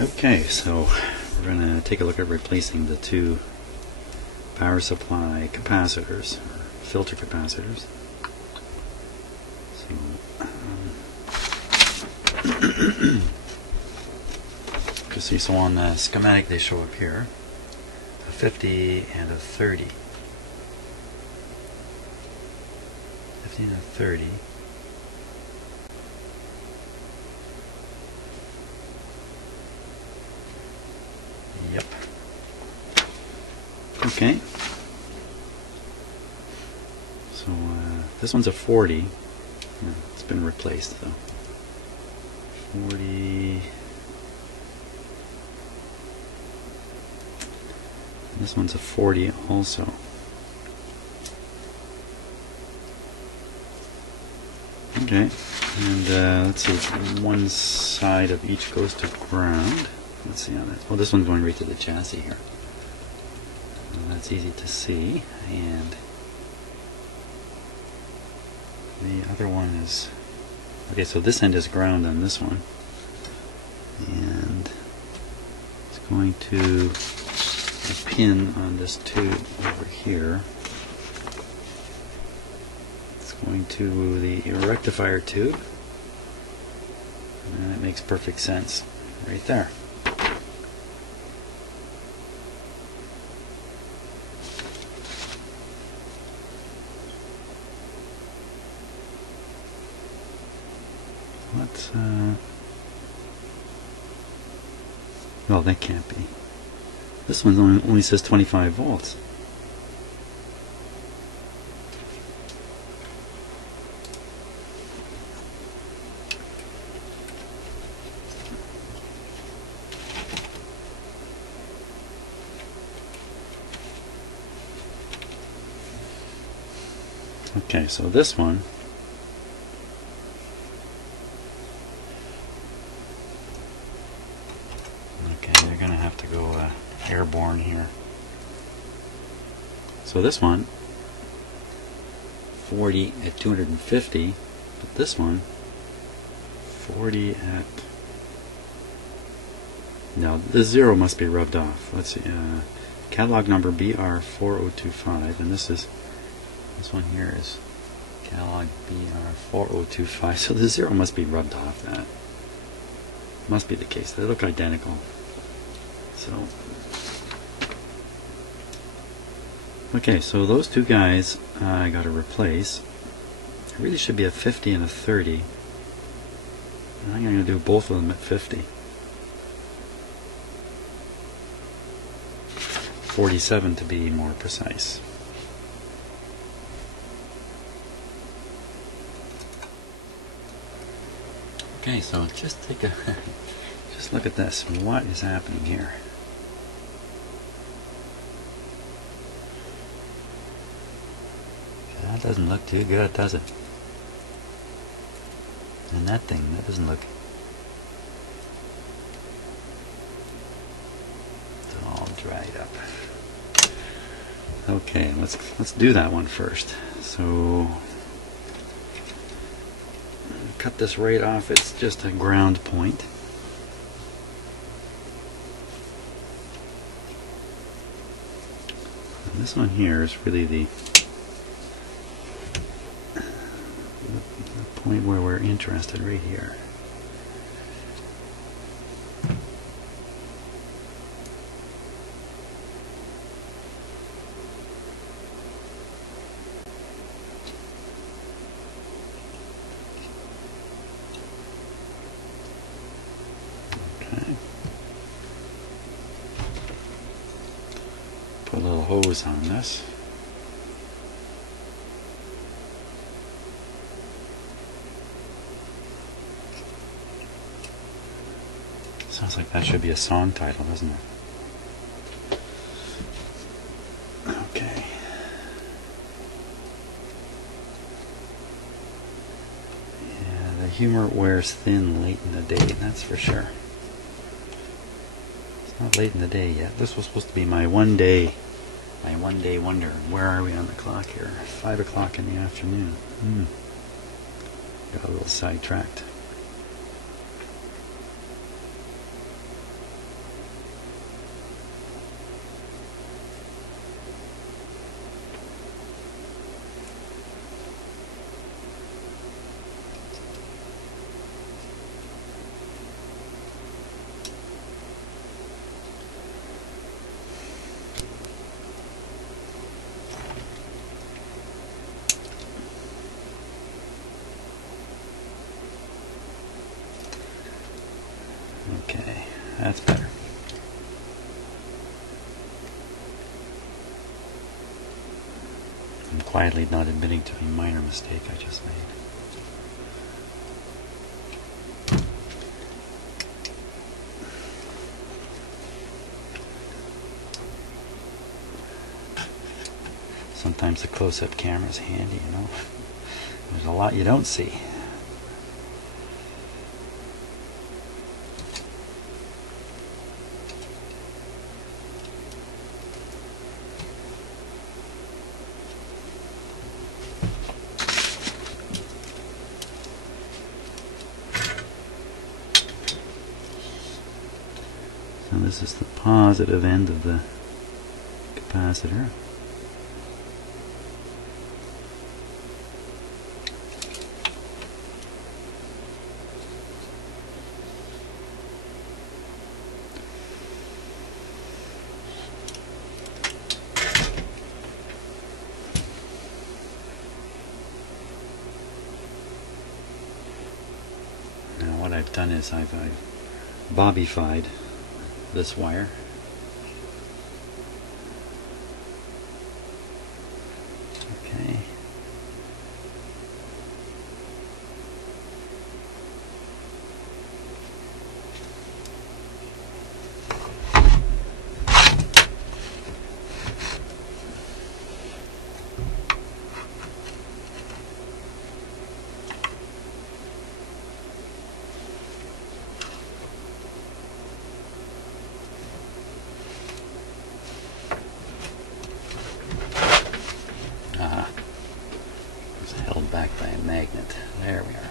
Okay, so we're going to take a look at replacing the two power supply capacitors, or filter capacitors. So, you see, so on the schematic they show up here, a 50 and a 30. 50 and a 30. Yep. Okay. So this one's a 40. Yeah, it's been replaced though. 40. This one's a 40 also. Okay, and let's see, one side of each goes to ground. Let's see on that. Oh, this one's going right to the chassis here. That's easy to see. And the other one is, okay, so this end is ground on this one. And it's going to a pin on this tube over here. It's going to the rectifier tube. And it makes perfect sense right there. Let's, well, that can't be. This one only says 25 volts. Okay, so this one, okay, you're going to have to go airborne here. So this one, 40 at 250, but this one, 40 at, now this zero must be rubbed off. Let's see, catalog number BR4025, and this one here is catalog BR4025, so the zero must be rubbed off. That must be the case. They look identical. So, okay, so those two guys I got to replace. It really should be a 50 and a 30. And I'm going to do both of them at 50. 47 to be more precise. Okay, so just take a just look at this. What is happening here? That doesn't look too good, does it? And that thing, that doesn't look. It's all dried up. Okay, let's do that one first. So cut this right off. It's just a ground point. And this one here is really the point where we're interested, right here. Okay. Put a little hose on this. Sounds like that should be a song title, doesn't it? Okay. Yeah, the humor wears thin late in the day, that's for sure. It's not late in the day yet. This was supposed to be my one day wonder. Where are we on the clock here? 5 o'clock in the afternoon. Got a little sidetracked. Okay, that's better. I'm quietly not admitting to a minor mistake I just made. Sometimes the close-up camera is handy, you know. There's a lot you don't see. So this is the positive end of the capacitor. Now what I've done is I've bobbified this wire. Okay. It's held back by a magnet. There we are.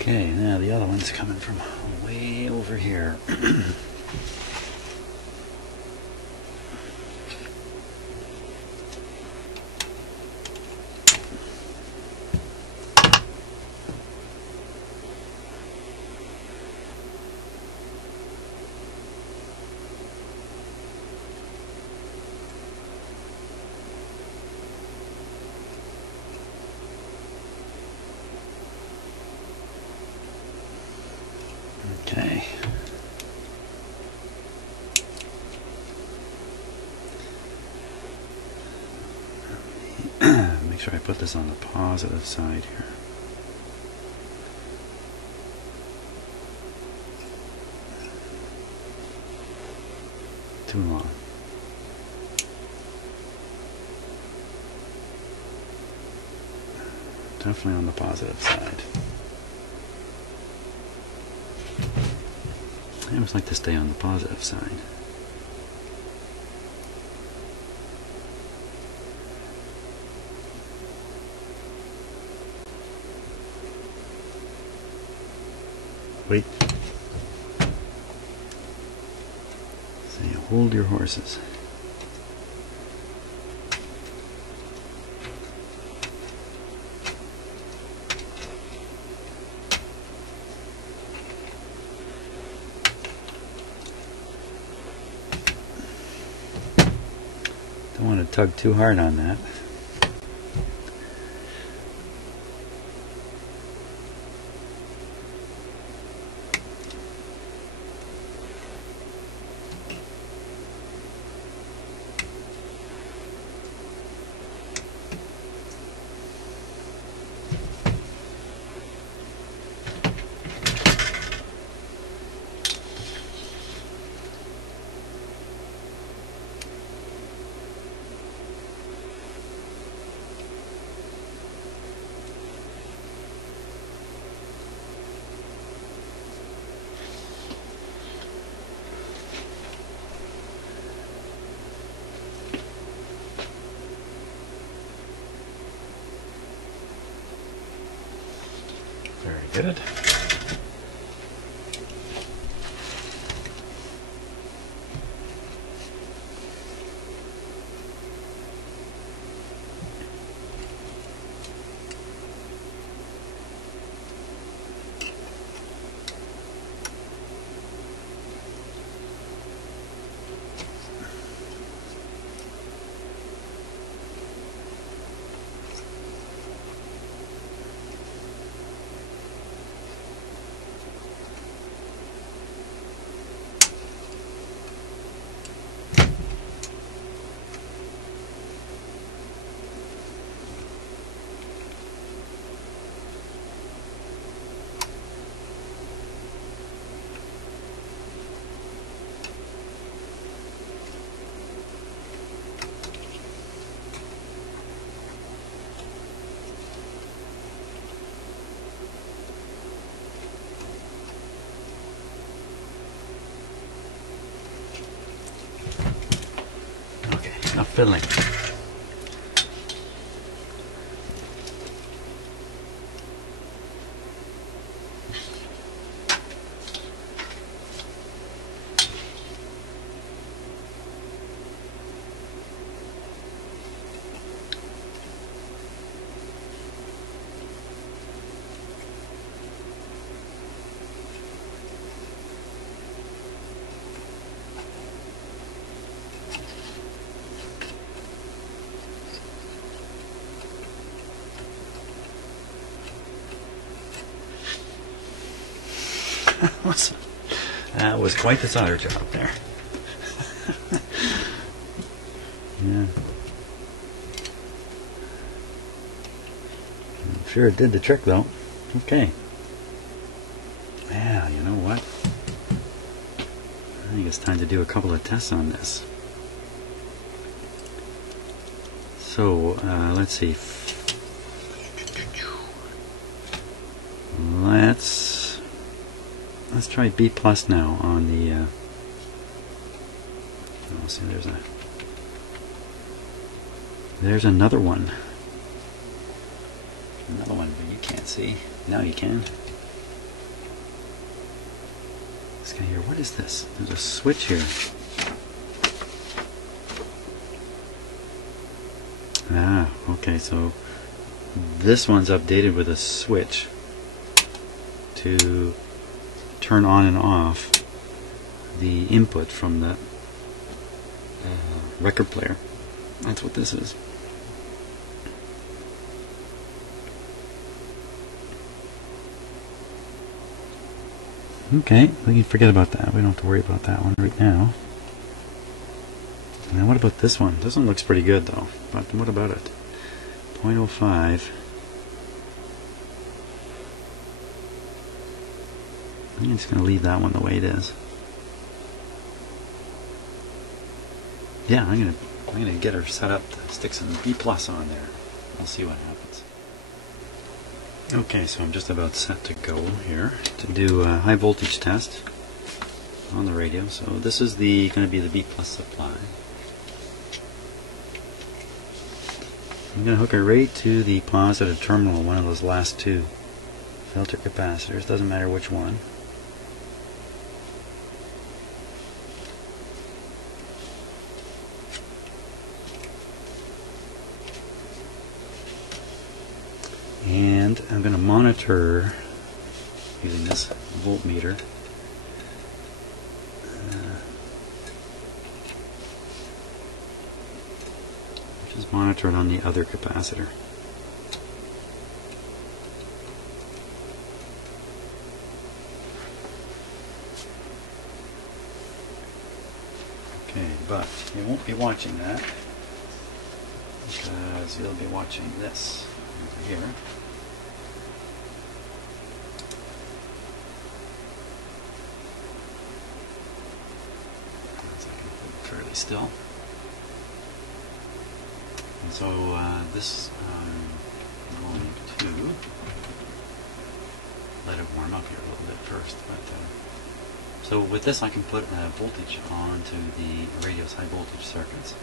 Okay, now the other one's coming from way over here. Okay. Make sure I put this on the positive side here. Too long. Definitely on the positive side. I always like to stay on the positive side. Wait. So you hold your horses. Don't want to tug too hard on that. Good. Enough fiddling. That was quite the solder job there. Yeah. I'm sure it did the trick though. Okay. Yeah, you know what? I think it's time to do a couple of tests on this. So, let's see. Let's try B plus now on the. Oh, see, there's another one. Another one, but you can't see. Now you can. This guy here. What is this? There's a switch here. Ah, okay. So this one's updated with a switch to turn on and off the input from the record player. That's what this is. Okay, we can forget about that. We don't have to worry about that one right now. And then what about this one? This one looks pretty good though. But what about it? 0.05. I'm just going to leave that one the way it is. Yeah, I'm gonna get her set up to stick some B plus on there. We'll see what happens. Okay, so I'm just about set to go here to do a high voltage test on the radio. So this is going to be the B plus supply. I'm going to hook it right to the positive terminal, one of those last two filter capacitors. Doesn't matter which one. And I'm going to monitor using this voltmeter. Which is monitored on the other capacitor. Okay, but you won't be watching that because you'll be watching this over here. Fairly still. And so this I'm going to let it warm up here a little bit first. But so with this I can put a voltage onto the radio's high voltage circuits.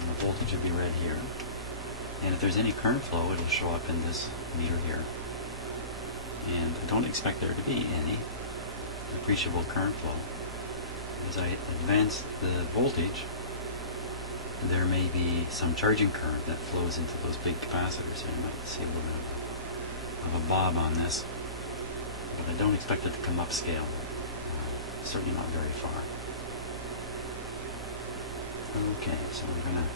And the voltage will be read here. And if there's any current flow, it'll show up in this meter here. and I don't expect there to be any appreciable current flow. As I advance the voltage, there may be some charging current that flows into those big capacitors. So you might see a little bit of a bob on this, but I don't expect it to come upscale. Certainly not very far. Okay, so I'm going to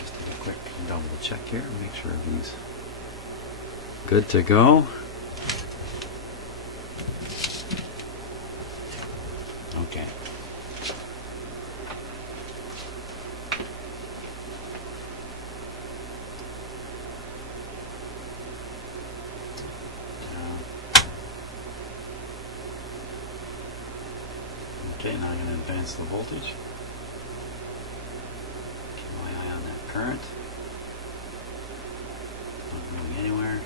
just take a quick double check here and make sure everything's good to go. Okay. Okay, now I'm going to advance the voltage. Keep my eye on that current. Not going anywhere.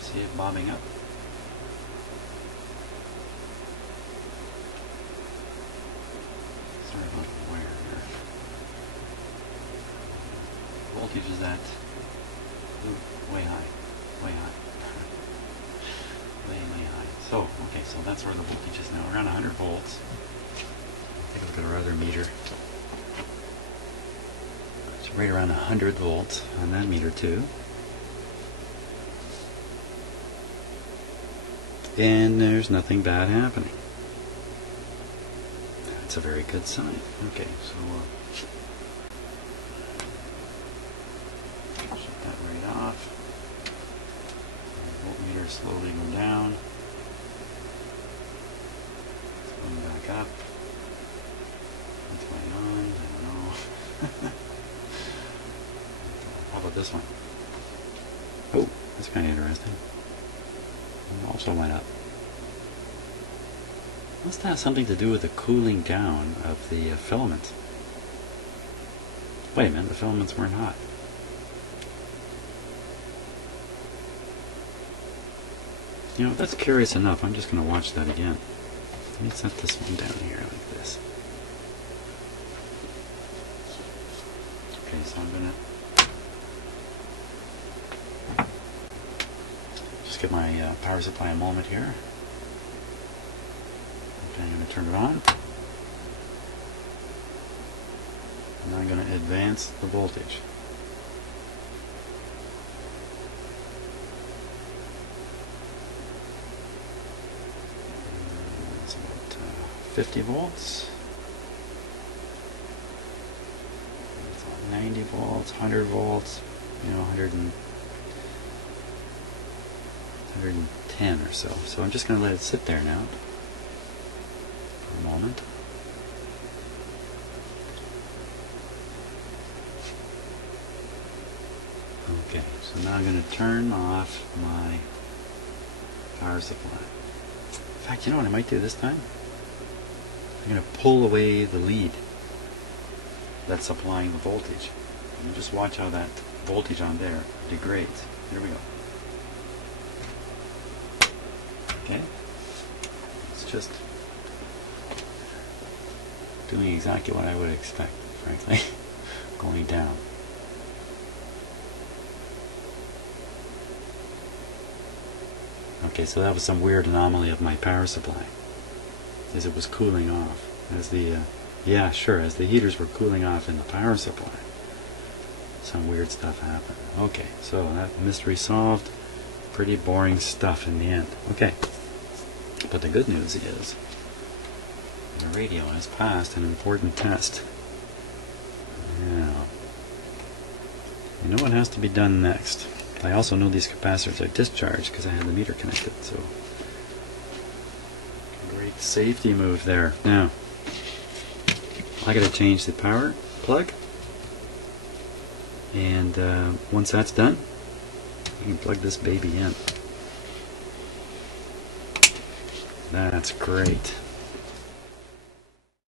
See it bobbing up. Sorry about the wire here. Voltage is at way high, way high. Way high. So, okay, so that's where the voltage is now, around 100 volts. Take a look at our other meter. It's right around 100 volts on that meter too. And there's nothing bad happening. That's a very good sign. Okay, so shut that right off. Voltmeter slowly go down. It's going back up. What's going on? I don't know. How about this one? Oh, that's kind of interesting. It also went up. Must have something to do with the cooling down of the filaments. Wait a minute, the filaments weren't hot. You know, that's curious enough. I'm just going to watch that again. Let me set this one down here like this. Okay, so I'm going to just give my power supply a moment here. Okay, I'm going to turn it on. And I'm going to advance the voltage. It's about 50 volts. It's 90 volts, 100 volts, you know, 110 or so. So I'm just going to let it sit there now for a moment. Okay, so now I'm going to turn off my power supply. In fact, you know what I might do this time? I'm going to pull away the lead that's supplying the voltage. And just watch how that voltage on there degrades. Here we go. Okay? It's just doing exactly what I would expect, frankly, going down. Okay, so that was some weird anomaly of my power supply, as it was cooling off. As the, yeah, sure, as the heaters were cooling off in the power supply, some weird stuff happened. Okay, so that mystery solved. Pretty boring stuff in the end. Okay, but the good news is the radio has passed an important test. Now, you know what has to be done next. I also know these capacitors are discharged because I had the meter connected, so great safety move there. Now, I got to change the power plug, and once that's done, you can plug this baby in. That's great.